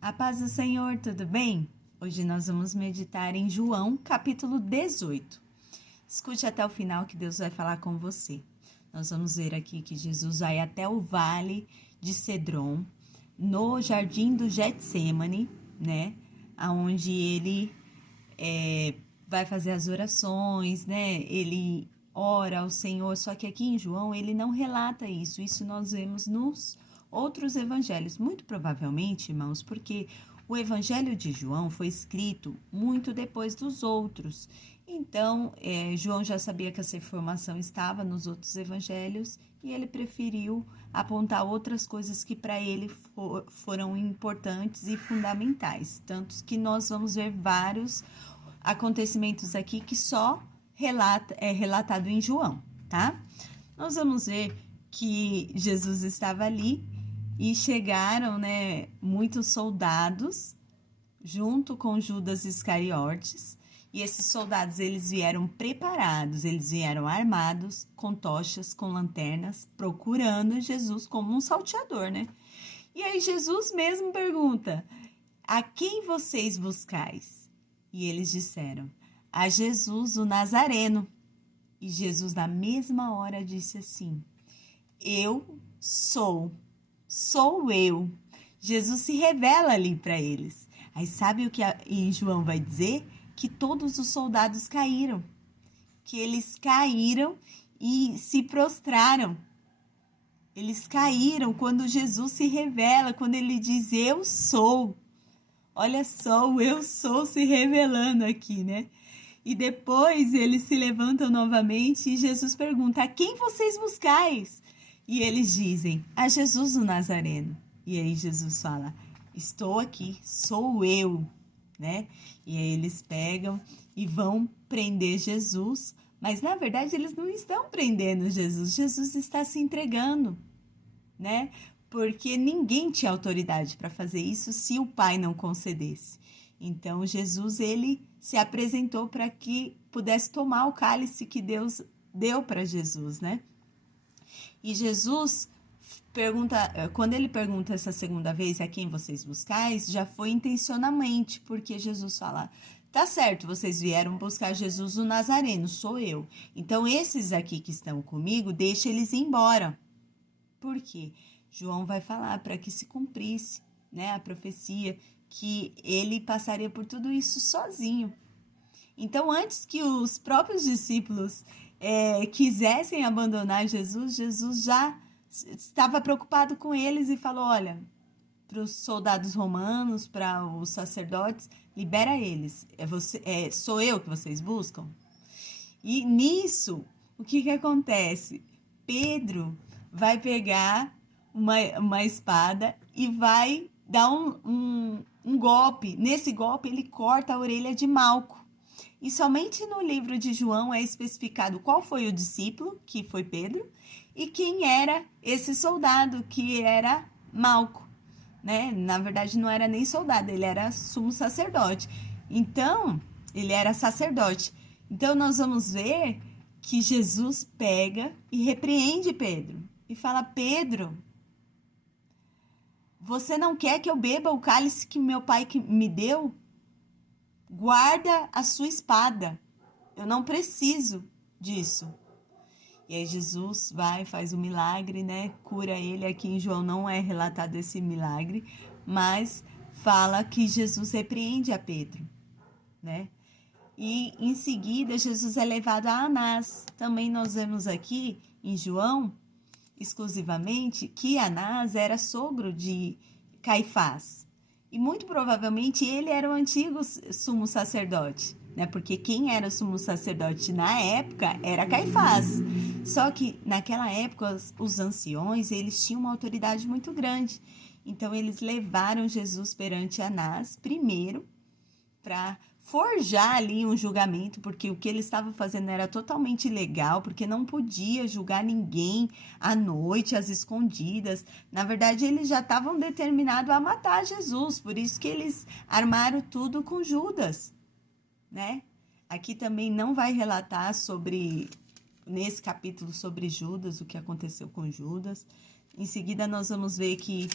A paz do Senhor, tudo bem? Hoje nós vamos meditar em João, capítulo 18. Escute até o final que Deus vai falar com você. Nós vamos ver aqui que Jesus vai até o vale de Cedron, no jardim do Getsêmani, né? Onde ele vai fazer as orações, né? Ele ora ao Senhor, só que aqui em João ele não relata isso. Isso nós vemos nos outros evangelhos, muito provavelmente, irmãos, porque o evangelho de João foi escrito muito depois dos outros. Então, João já sabia que essa informação estava nos outros evangelhos e ele preferiu apontar outras coisas que para ele foram importantes e fundamentais. Tanto que nós vamos ver vários acontecimentos aqui que só é relatado em João, tá? Nós vamos ver que Jesus estava ali e chegaram, né, muitos soldados junto com Judas Iscariotes. E esses soldados, eles vieram preparados, eles vieram armados, com tochas, com lanternas, procurando Jesus como um salteador, né? E aí Jesus mesmo pergunta: a quem vocês buscais? E eles disseram: a Jesus, o Nazareno. E Jesus, na mesma hora, disse assim: eu sou eu. Jesus se revela ali para eles. Aí sabe o que em João vai dizer? Que todos os soldados caíram. Que eles caíram e se prostraram. Eles caíram quando Jesus se revela, quando ele diz: eu sou. Olha só, o eu sou se revelando aqui, né? E depois eles se levantam novamente e Jesus pergunta: a quem vocês buscais? E eles dizem: a Jesus o Nazareno. E aí Jesus fala: estou aqui, sou eu, né? E aí eles pegam e vão prender Jesus, mas na verdade eles não estão prendendo Jesus. Jesus está se entregando, né? Porque ninguém tinha autoridade para fazer isso se o Pai não concedesse. Então Jesus, ele se apresentou para que pudesse tomar o cálice que Deus deu para Jesus, né? E Jesus pergunta, quando ele pergunta essa segunda vez a quem vocês buscais, já foi intencionalmente, porque Jesus fala: tá certo, vocês vieram buscar Jesus o Nazareno, sou eu. Então esses aqui que estão comigo, deixa eles ir embora. Por quê? João vai falar para que se cumprisse, né, a profecia que ele passaria por tudo isso sozinho. Então, antes que os próprios discípulos quisessem abandonar Jesus, Jesus já estava preocupado com eles e falou: olha, para os soldados romanos, para os sacerdotes, libera eles. Sou eu que vocês buscam? E nisso, o que acontece? Pedro vai pegar uma espada e vai dar um golpe. Nesse golpe, ele corta a orelha de Malco. E somente no livro de João é especificado qual foi o discípulo, que foi Pedro, e quem era esse soldado, que era Malco, né? Na verdade, não era nem soldado, ele era sumo sacerdote. Então, ele era sacerdote. Então, nós vamos ver que Jesus pega e repreende Pedro e fala: Pedro, você não quer que eu beba o cálice que meu pai me deu? Guarda a sua espada. Eu não preciso disso. E aí Jesus vai, faz o milagre, né? Cura ele. Aqui em João não é relatado esse milagre, mas fala que Jesus repreende a Pedro, né? E em seguida Jesus é levado a Anás. Também nós vemos aqui em João, exclusivamente, que Anás era sogro de Caifás. E muito provavelmente ele era o antigo sumo sacerdote, né? Porque quem era o sumo sacerdote na época era Caifás. Só que naquela época os anciões, eles tinham uma autoridade muito grande. Então eles levaram Jesus perante Anás primeiro para forjar ali um julgamento, porque o que ele estava fazendo era totalmente ilegal, porque não podia julgar ninguém à noite, às escondidas. Na verdade, eles já estavam determinados a matar Jesus, por isso que eles armaram tudo com Judas, né? Aqui também não vai relatar nesse capítulo sobre Judas, o que aconteceu com Judas. Em seguida, nós vamos ver que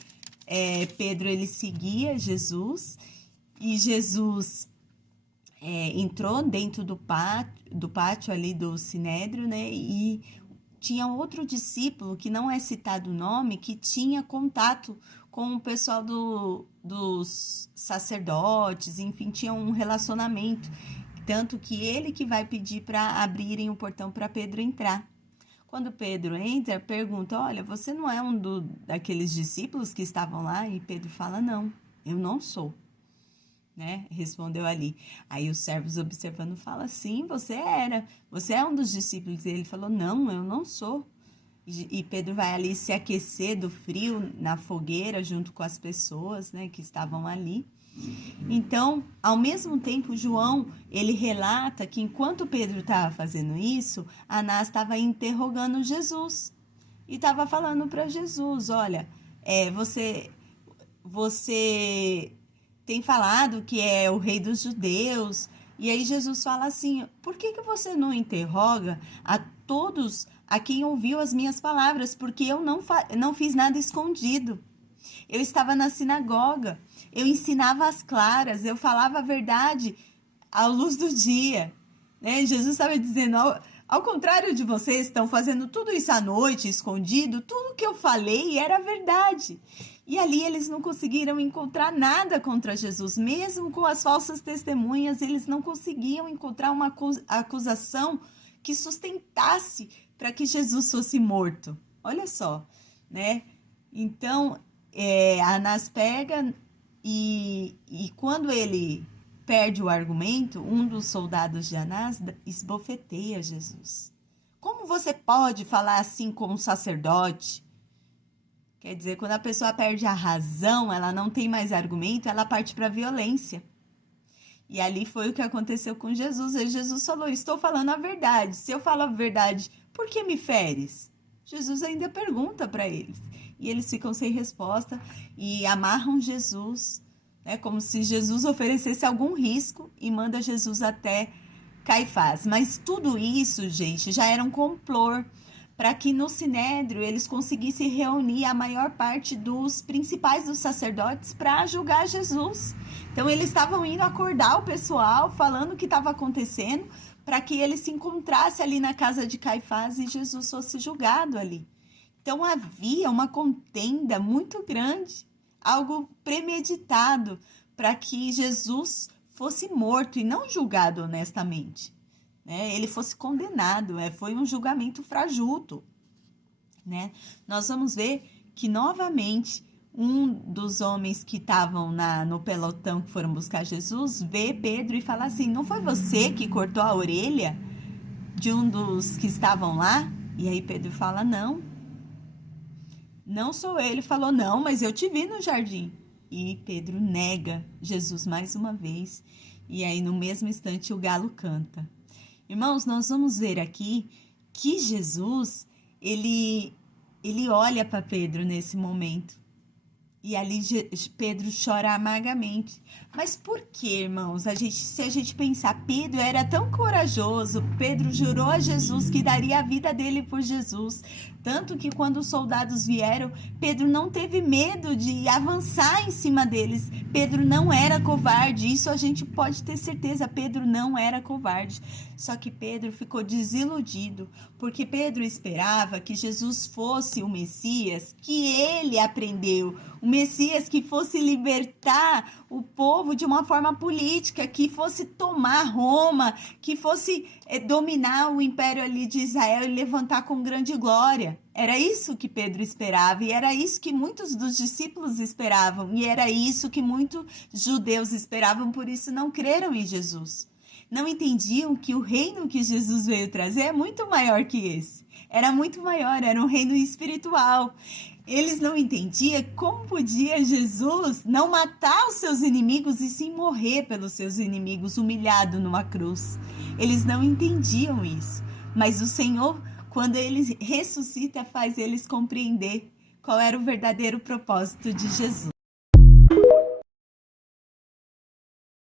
Pedro ele seguia Jesus e Jesus entrou dentro do pátio ali do Sinédrio, né? E tinha outro discípulo, que não é citado o nome, que tinha contato com o pessoal dos sacerdotes, enfim, tinha um relacionamento. Tanto que ele que vai pedir para abrirem o portão para Pedro entrar. Quando Pedro entra, pergunta, olha, você não é daqueles discípulos que estavam lá? E Pedro fala, não, eu não sou. Né? Respondeu ali. Aí os servos observando falam, sim, você é um dos discípulos. E ele falou, não, eu não sou. E Pedro vai ali se aquecer do frio na fogueira junto com as pessoas, né, que estavam ali. Então, ao mesmo tempo, João, ele relata que enquanto Pedro estava fazendo isso, Anás estava interrogando Jesus. E estava falando para Jesus, olha, você tem falado que é o rei dos judeus. E aí Jesus fala assim, por que você não interroga a todos a quem ouviu as minhas palavras? Porque eu não fiz nada escondido. Eu estava na sinagoga, eu ensinava às claras, eu falava a verdade à luz do dia. Né? Jesus estava dizendo, ao contrário de vocês, estão fazendo tudo isso à noite, escondido, tudo que eu falei era verdade. E ali eles não conseguiram encontrar nada contra Jesus, mesmo com as falsas testemunhas, eles não conseguiam encontrar uma acusação que sustentasse para que Jesus fosse morto. Olha só, né? Então, Anás pega e quando ele perde o argumento, um dos soldados de Anás esbofeteia Jesus. Como você pode falar assim com um sacerdote? Quer dizer, quando a pessoa perde a razão, ela não tem mais argumento, ela parte para a violência. E ali foi o que aconteceu com Jesus. E Jesus falou, estou falando a verdade. Se eu falo a verdade, por que me feres? Jesus ainda pergunta para eles. E eles ficam sem resposta e amarram Jesus, né, como se Jesus oferecesse algum risco e manda Jesus até Caifás. Mas tudo isso, gente, já era um complô para que no Sinédrio eles conseguissem reunir a maior parte dos principais dos sacerdotes para julgar Jesus. Então eles estavam indo acordar o pessoal, falando o que estava acontecendo, para que ele se encontrasse ali na casa de Caifás e Jesus fosse julgado ali. Então havia uma contenda muito grande, algo premeditado para que Jesus fosse morto e não julgado honestamente. Né? Ele fosse condenado, foi um julgamento fajuto. Né? Nós vamos ver que novamente um dos homens que estavam no pelotão que foram buscar Jesus vê Pedro e fala assim, não foi você que cortou a orelha de um dos que estavam lá? E aí Pedro fala, não sou eu. Ele falou, não, mas eu te vi no jardim. E Pedro nega Jesus mais uma vez. E aí no mesmo instante o galo canta. Irmãos, nós vamos ver aqui que Jesus, ele olha para Pedro nesse momento. E ali Pedro chora amargamente. Mas por que, irmãos? Se a gente pensar, Pedro era tão corajoso, Pedro jurou a Jesus que daria a vida dele por Jesus. Tanto que quando os soldados vieram, Pedro não teve medo de avançar em cima deles. Pedro não era covarde, isso a gente pode ter certeza, Pedro não era covarde. Só que Pedro ficou desiludido, porque Pedro esperava que Jesus fosse o Messias que ele aprendeu, o Messias que fosse libertar o povo de uma forma política, que fosse tomar Roma, que fosse dominar o império ali de Israel e levantar com grande glória. Era isso que Pedro esperava e era isso que muitos dos discípulos esperavam e era isso que muitos judeus esperavam, por isso não creram em Jesus. Não entendiam que o reino que Jesus veio trazer é muito maior que esse. Era muito maior, era um reino espiritual. Eles não entendiam como podia Jesus não matar os seus inimigos e sim morrer pelos seus inimigos, humilhado numa cruz. Eles não entendiam isso. Mas o Senhor, quando ele ressuscita, faz eles compreender qual era o verdadeiro propósito de Jesus.